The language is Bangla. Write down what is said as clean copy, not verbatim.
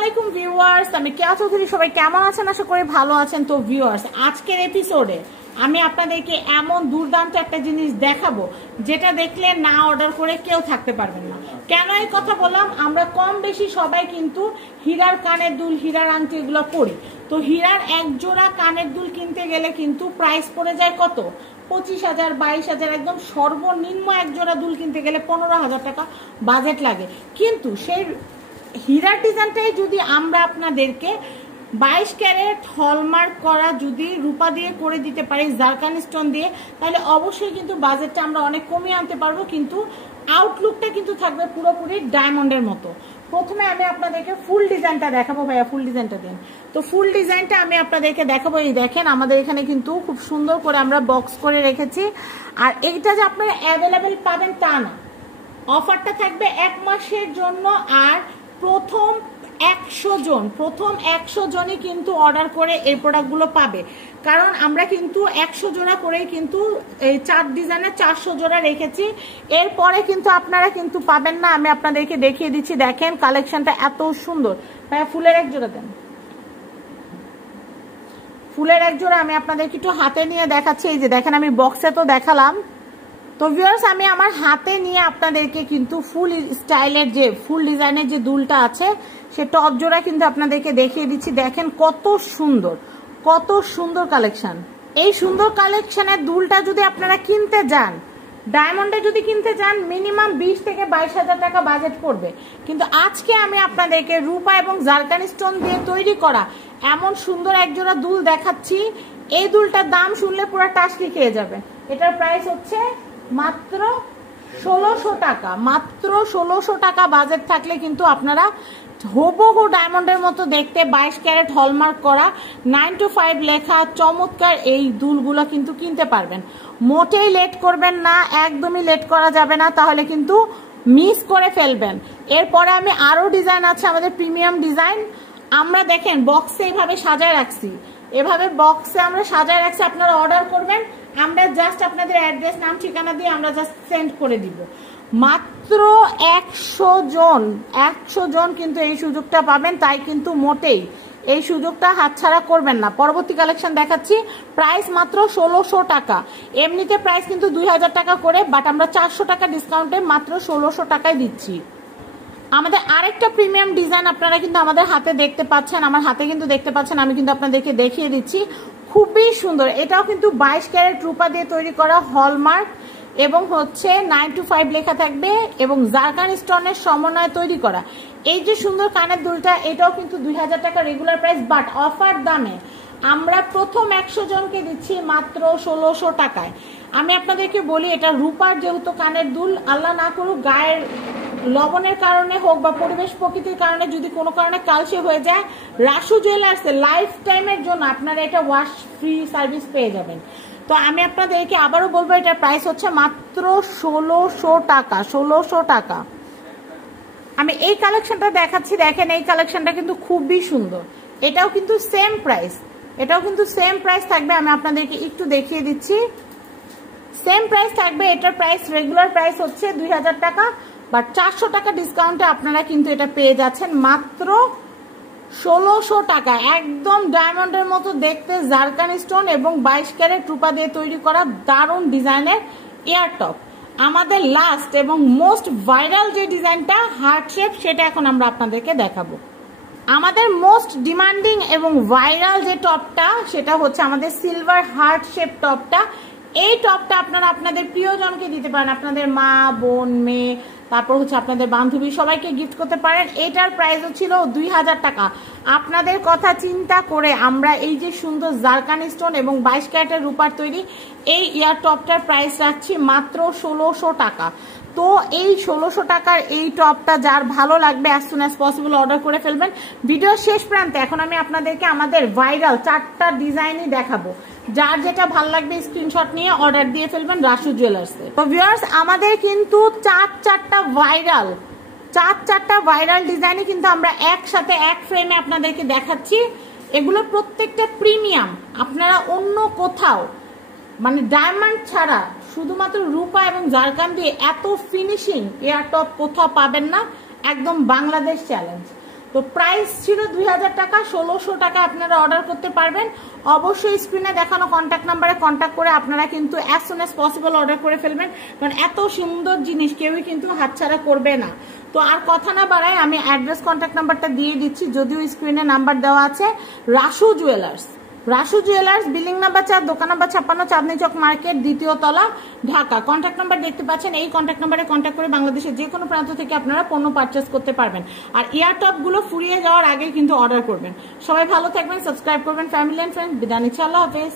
আলাইকুম ভিউয়ার্স, আমি কেয়া চৌধুরী। সবাই কেমন আছেন? আশা করি ভালো আছেন। তো ভিউয়ার্স, আজকের এপিসোডে আমি আপনাদেরকে এমন দুর্দান্ত একটা জিনিস দেখাবো যেটা দেখলে না অর্ডার করে কেউ থাকতে পারবেন না। কেন এই কথা বললাম? আমরা কম বেশি সবাই কিন্তু হীরার কানের দুল, হীরার আংটি এগুলো পরি। তো হীরার এক জোড়া কানের দুল কিনতে গেলে কিন্তু প্রাইস পড়ে যায় কত? 25,000, 22,000। একদম সর্বনিম্ন এক জোড়া দুল কিনতে গেলে 15,000 টাকা বাজেট লাগে। কিন্তু সেই হীরার ডিজাইনটাই যদি আমরা আপনাদেরকে 22 ক্যারেট হলমার্ক করা যদি রূপা দিয়ে করে দিতে পারি, জারকান স্টোন দিয়ে, তাহলে অবশ্যই কিন্তু বাজেটটা আমরা অনেক কমিয়ে আনতে পারবো। কিন্তু আউটলুকটা কিন্তু থাকবে পুরোপুরি ডায়মন্ডের মতো। প্রথমে আমি আপনাদেরকে ফুল ডিজাইনটা দেখাবো। ভাইয়া ফুল ডিজাইনটা দিন। তো ফুল ডিজাইনটা আমি আপনাদেরকে দেখাবো। এই দেখেন, আমাদের এখানে কিন্তু খুব সুন্দর করে আমরা বক্স করে রেখেছি। আর এইটা যে আপনারা অ্যাভেলেবেল পাবেন তা না, অফারটা থাকবে 1 মাসের জন্য। আর প্রথম 100 জনই কিন্তু অর্ডার করে এই প্রোডাক্টগুলো পাবে। কারণ আমরা কিন্তু 100 জোড়া করেই কিন্তু এই 4 ডিজাইনের 400 জোড়া রেখেছি। এরপরে কিন্তু আপনারা কিন্তু পাবেন না। আমি আপনাদেরকে দেখিয়ে দিচ্ছি। দেখেন কালেকশনটা এত সুন্দর। ভাইয়া ফুলের এক জোড়া দেন। ফুলের এক জোড়া আমি আপনাদেরকে একটু হাতে নিয়ে দেখাচ্ছি। এই যে দেখেন, আমি বক্সে তো দেখালাম। তো ভিউয়ার্স, আমি আমার হাতে নিয়ে আপনাদেরকে কিন্তু ফুল স্টাইলের যে ফুল ডিজাইনের যে দুলটা আছে সে টপ জোড়া কিন্তু আপনাদেরকে দেখিয়ে দিচ্ছি। দেখেন কত সুন্দর, কত সুন্দর কালেকশন। এই সুন্দর কালেকশনের দুলটা যদি আপনারা কিনতে যান, ডায়মন্ডে যদি কিনতে যান, মিনিমাম 20 থেকে 22,000 টাকা বাজেট পড়বে। কিন্তু আজকে আমি আপনাদেরকে রূপা এবং জারকান স্টোন দিয়ে তৈরি করা এমন সুন্দর এক জোড়া দুল দেখাচ্ছি। এই দুলটার দাম শুনলে পুরো টাসকি খেয়ে যাবে। এটার প্রাইস হচ্ছে মাত্র 1600 টাকা। মাত্র 1600 টাকা বাজেট থাকলে কিন্তু আপনারা হুবহু ডায়মন্ডের মতো দেখতে 22 ক্যারেট হলমার্ক করা 9 to 5 লেখা চমৎকার এই দুলগুলো কিন্তু কিনতে পারবেন। মোটেই লেট করবেন না, একদমই লেট করা যাবে না, তাহলে কিন্তু মিস করে ফেলবেন। এরপরে আমি আরো ডিজাইন আছে আমাদের প্রিমিয়াম ডিজাইন। আমরা দেখেন বক্সে এইভাবে সাজায় রাখছি, এভাবে বক্সে আমরা সাজায় রাখছি। আপনারা অর্ডার করবেন, আমরা জাস্ট আপনাদের অ্যাড্রেস, নাম, ঠিকানা দিয়ে আমরা জাস্ট সেন্ড করে দিব। মাত্র 100 জন কিন্তু এই সুযোগটা পাবেন। তাই কিন্তু মোটেই এই সুযোগটা হাতছাড়া করবেন না। পরবর্তী কালেকশন দেখাচ্ছি। প্রাইস মাত্র 1600 টাকা। এমনিতে প্রাইস কিন্তু 2000 টাকা করে, বাট আমরা 400 টাকা ডিসকাউন্টে মাত্র 1600 টাকায় দিচ্ছি। আমাদের আরেকটা প্রিমিয়াম ডিজাইন আপনারা কিন্তু আমাদের হাতে দেখতে পাচ্ছেন, আমার হাতে কিন্তু দেখতে পাচ্ছেন। আমি কিন্তু আপনাদেরকে দেখিয়ে দিচ্ছি। খুবই সুন্দর। এটাও কিন্তু 22 ক্যারেট রূপা দিয়ে তৈরি করা হলমার্ক এবং হচ্ছে 9 to 5 লেখা থাকবে এবং জারকান স্টোনের সমন্বয়ে তৈরি করা। এই যে সুন্দর কানের দুলটা, এটাও কিন্তু 2000 টাকা রেগুলার প্রাইস, বাট অফার দামে আমরা প্রথম 100 জনকে দিচ্ছি মাত্র 1600 টাকায়। আমি আপনাদেরকে বলি, এটা রূপার যেহেতু কানের দুল, আল্লাহ না করুক গায়ের লবণের কারণে হোক বা পরিবেশ প্রকৃতির কারণে যদি কোনো কারণে কালচে হয়ে যায়, রাসু জুয়েলার্সে লাইফ টাইমের জন্য আপনারা এটা ওয়াশ ফ্রি সার্ভিস পেয়ে যাবেন। তো আমি আপনাদেরকে আবারও বলবো, এটার প্রাইস হচ্ছে মাত্র 1600 টাকা। 1600 টাকা। আমি এই কালেকশনটা দেখাচ্ছি। দেখেন এই কালেকশনটা কিন্তু খুবই সুন্দর। এটাও কিন্তু সেম প্রাইস, এটাও কিন্তু সেম প্রাইস থাকবে। আমি আপনাদেরকে একটু দেখিয়ে দিচ্ছি। সেম প্রাইস থাকবে। এটার প্রাইস রেগুলার প্রাইস হচ্ছে 2000 টাকা, বাট 400 টাকা ডিসকাউন্টে আপনারা কিন্তু এটা পেয়ে যাচ্ছেন মাত্র 1600 টাকা। একদম ডায়মন্ডের মতো দেখতে জারকান স্টোন এবং 22 ক্যারেট রূপা দিয়ে তৈরি করা দারুণ ডিজাইনের এয়ার টপ। আমাদের লাস্ট এবং মোস্ট ভাইরাল যে ডিজাইনটা হার্ট শেপ, সেটা এখন আমরা আপনাদেরকে দেখাবো। আমাদের মোস্ট ডিমান্ডিং এবং ভাইরাল যে টপটা, সেটা হচ্ছে আমাদের সিলভার হার্ট শেপ টপটা। এই টপটা আপনারা আপনাদের প্রিয়জনকে দিতে পারেন, আপনাদের মা, বোন, মেয়ে, তারপর হচ্ছে আপনাদের বান্ধবী, সবাইকে গিফট করতে পারেন। এটার প্রাইসও ছিল 2000 টাকা। আপনাদের কথা চিন্তা করে আমরা এই যে সুন্দর জারকান স্টোন এবং 22 ক্যারেটের রূপার তৈরি এই ইয়ার টপটার প্রাইস রাখছি মাত্র 1600 টাকা। তো এই 1600 টাকার এই টপটা যার ভালো লাগবে as soon as possible order করে ফেলবেন। ভিডিও শেষ প্রান্তে এখন আমি আপনাদেরকে আমাদের ভাইরাল 4টা ডিজাইনই দেখাবো। যার যেটা ভালো লাগবে স্ক্রিনশট নিয়ে অর্ডার দিয়ে ফেলবেন রাসু জুয়েলার্সে। তো ভিউয়ার্স, আমাদের কিন্তু 4টা ভাইরাল ডিজাইনই কিন্তু আমরা একসাথে এক ফ্রেমে আপনাদেরকে দেখাচ্ছি। এগুলো প্রত্যেকটা প্রিমিয়াম। আপনারা অন্য কোথাও মানে ডায়মন্ড ছাড়া শুধুমাত্র রূপা এবং জারকান দিয়ে এত ফিনিশিং এয়ার টপ কোথাও পাবেন না। একদম বাংলাদেশ চ্যালেঞ্জ। তো প্রাইস ছিল 2000 টাকা, 1600 টাকা আপনারা অর্ডার করতে পারবেন। অবশ্যই স্ক্রিনে দেখানো কন্ট্যাক্ট নাম্বারে কন্ট্যাক্ট করে আপনারা কিন্তু as soon as possible order করে ফেলবেন, কারণ এত সুন্দর জিনিস কেউই কিন্তু হাতছাড়া করবে না। তো আর কথা না বাড়াই আমি অ্যাড্রেস কন্ট্যাক্ট নাম্বারটা দিয়ে দিচ্ছি, যদিও স্ক্রিনে নাম্বার দেওয়া আছে। Rasu jewellers, Rasu jewellers, building number 4, দোকান নাম্বার 56, চাঁদনি চক মার্কেট, 2য় তলা, ঢাকা। কন্ট্যাক্ট নাম্বার দেখতে পাচ্ছেন, এই কন্ট্যাক্ট নাম্বারে কন্ট্যাক্ট করে বাংলাদেশের যে কোনো প্রান্ত থেকে আপনারা পণ্য পারচেস করতে পারবেন। আর ইয়ারটপগুলো ফুরিয়ে যাওয়ার আগে কিন্তু অর্ডার করবেন। সবাই ভালো থাকবেন, সাবস্ক্রাইব করবেন, ফ্যামিলি অ্যান্ড ফ্রেন্ডস। বিদায় নিচ্ছি, আল্লাহ হাফেজ।